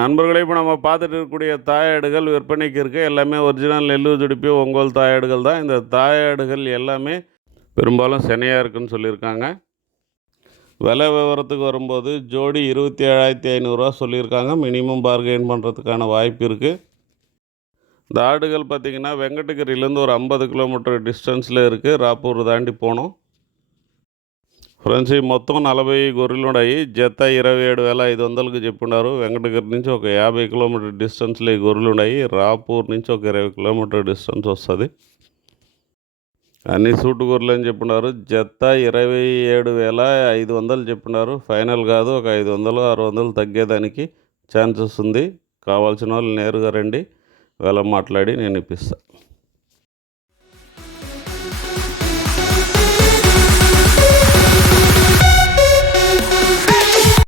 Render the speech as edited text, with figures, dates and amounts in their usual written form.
நண்பர்களே, இப்போ நம்ம பார்த்துட்டு இருக்கக்கூடிய தாயாடுகள் விற்பனைக்கு இருக்குது. எல்லாமே ஒரிஜினல் நெல்லூர் துடிப்பு ஒங்கோல் தாயாடுகள் தான். இந்த தாயாடுகள் எல்லாமே பெரும்பாலும் சினையாக இருக்குன்னு சொல்லியிருக்காங்க. விலை விவரத்துக்கு வரும்போது ஜோடி 27,500 சொல்லியிருக்காங்க. மினிமம் பார்கெயின் பண்ணுறதுக்கான வாய்ப்பு இருக்குது. இந்த ஆடுகள் பார்த்திங்கன்னா வெங்கடகிரியிலேருந்து ஒரு 50 கிலோமீட்டர் டிஸ்டன்ஸில் இருக்குது. రాపూర్ దాంటి పోవడం. ఫ్రెండ్స్ ఈ మొత్తం 40 గొర్రెలున్నాయి. జత 27,500కి చెప్పున్నారు. వెంకటగిరి నుంచి ఒక 50 కిలోమీటర్ డిస్టెన్స్లో ఈ గొర్రెలున్నాయి. రాపూర్ నుంచి ఒక 20 కిలోమీటర్ డిస్టెన్స్ వస్తుంది. అన్ని సూటు గొర్రెలు అని చెప్పున్నారు. జత 27,500 చెప్పున్నారు. ఫైనల్ కాదు, ఒక 500 600 తగ్గేదానికి ఛాన్సెస్ ఉంది. కావాల్సిన వాళ్ళు నేరుగా రండి, వేళ మాట్లాడి నేను ఇప్పిస్తాను.